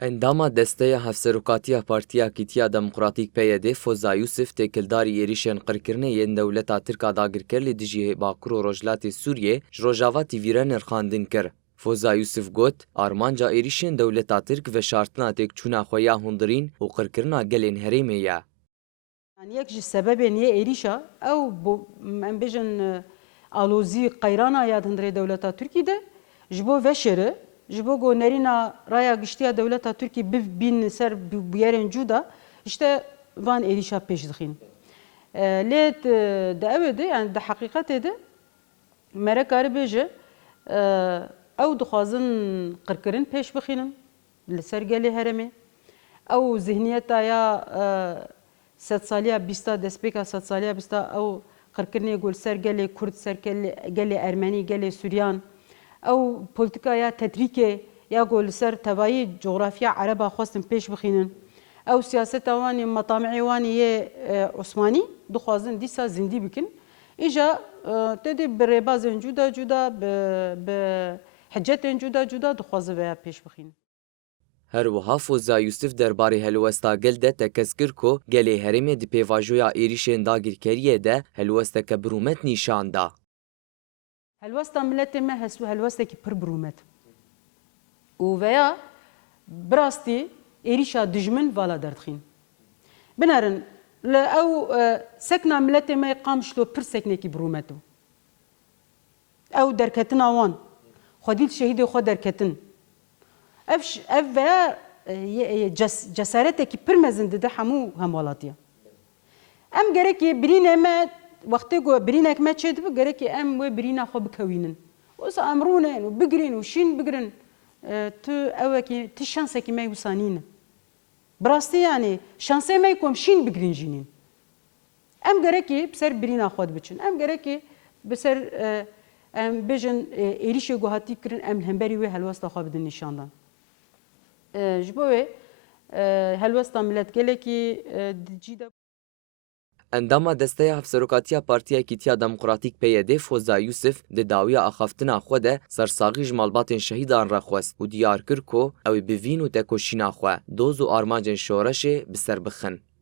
Endama desteya hevserokatiya Partiya Kitiya Demokratîk PYD Foza Yusuf têkildarî êrişên qirkirinê yên dewleta Tirka dagirker li dijî Bakur û Rojhilatê Sûriyê ji rojava tîvî re nirxandin kir. Foza Yusuf got, armanca êrişên dewleta Tirk veşartina têkçûna xwe ya hundirîn û qirkirina gelên herêmê ye. Yani yek ji sebebên yê êrîşa ew em bêjin alozî qeyrana ya hundirê dewleta Tirkî de ji bo veşêre ji bo gonêrîna raya giştiya dewleta Tirkî bibînin ser bûyerên cuda işte van êrîşa pêş dixîn. Lê di evê de yani di heqîqetê de me re karibêje ew dixwazin qirkirin pêş bixînin li ser gelê herêmê. Ew zihniyeta ya sedsaliya bîsta destpêka sedsaliya bîsta ew qirkirinê gul ser gelê Kurd, ser gelê Ermenî, gelê Sûriyan, ew polîtikaya tetrîkê ya gul li ser tevayî coğrafiya Ereba xwestin pêş bixînin. Ew siyaseta wanê metamîê wanê yê Osmanî dixwazin dîsa zindî bikin. Îja tedê bi rêbazên cuda cuda bi hicetên cuda cuda dixwaze veya pêş bixînin. Herwiha Foza Yusuf derbarê helwesta gel de tekez ku gelê herêmê di pêvajoya êrişên dagirkeriyê de helwesteke birûmet nîşan da. Helwesta milletê me helwestekî pir birûmet û veya bi rastî êrîşa dijmin vala derdixîn. Binerin li ew sekna milletê me Qamişlo pir seknekî birûmet bû. Ew derketina wan, xwedî şehîdê xwe derketin. Ev veya cesaretekî pir mezin dide hemû hemwelatiya. Em gerekî birînê me wextê ku birînek me çê dibe gerekî em wê birîna xwe bikewînin. Wisa em rûnin û bigirîn û şîn bigirin tu ewekî ti şansekî me wisa nîne. Bi rastî yanî şansê me ku em şîn bigirîn jî nîn. Em gerekî bi ser birîna xwe dibiçin. Em gerekî bi ser em bêjin êrişê ku hatî kirin em li hemberî wê helwesta xwe bidin nîşandan. Ji bo wê helwesta millet gelekî cî de Endama desteya hevserokatiya Partiya Kitiya Demokratîk PYD Foza Yusuf di dawiya axaftina xwe de sersaxî ji malbatên şehîdan re xwest û diyar kir ku ew ê bivîn û tekoşîna xwe, doz û armancên şoreşê bi ser bixin.